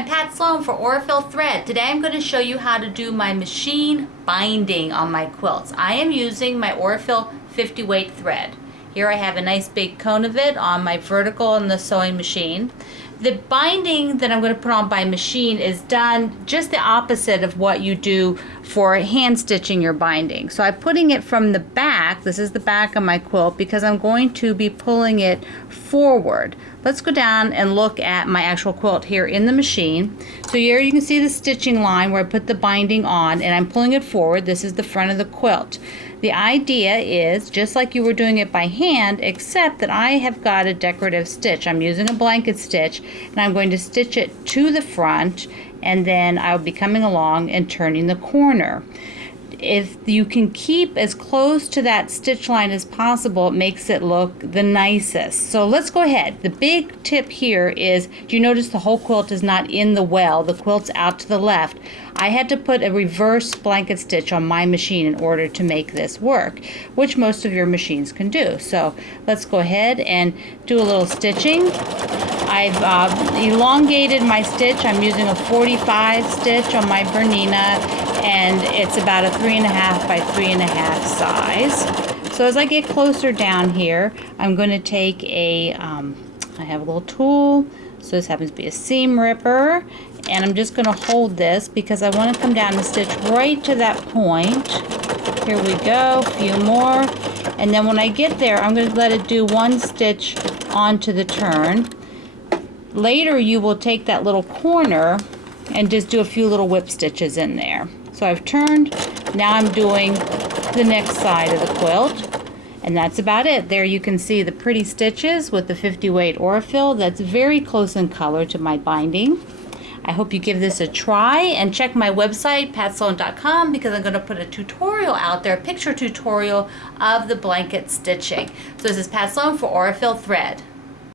I'm Pat Sloan for Aurifil Thread. Today I'm going to show you how to do my machine binding on my quilts. I am using my Aurifil 50 weight thread. Here I have a nice big cone of it on my vertical on the sewing machine. The binding that I'm going to put on by machine is done just the opposite of what you do for hand stitching your binding. So I'm putting it from the back. This is the back of my quilt because I'm going to be pulling it forward. Let's go down and look at my actual quilt here in the machine. So here you can see the stitching line where I put the binding on and I'm pulling it forward. This is the front of the quilt. The idea is just like you were doing it by hand, except that I have got a decorative stitch. I'm using a blanket stitch and I'm going to stitch it to the front, and then I'll be coming along and turning the corner. If you can keep as close to that stitch line as possible, it makes it look the nicest. So let's go ahead. The big tip here is, do you notice the whole quilt is not in the well? The quilt's out to the left. I had to put a reverse blanket stitch on my machine in order to make this work, which most of your machines can do. So let's go ahead and do a little stitching. I've elongated my stitch. I'm using a 45 stitch on my Bernina, and it's about a 3.5 by 3.5 size. So as I get closer down here, I'm going to take I have a little tool. So this happens to be a seam ripper, and I'm just going to hold this because I want to come down and stitch right to that point. Here we go, a few more, and then when I get there, I'm going to let it do one stitch onto the turn. Later you will take that little corner and just do a few little whip stitches in there. So I've turned, now I'm doing the next side of the quilt. And that's about it. There you can see the pretty stitches with the 50 weight Aurifil. That's very close in color to my binding. I hope you give this a try and check my website, patsloan.com, because I'm going to put a tutorial out there, a picture tutorial of the blanket stitching. So this is Pat Sloan for Aurifil Thread.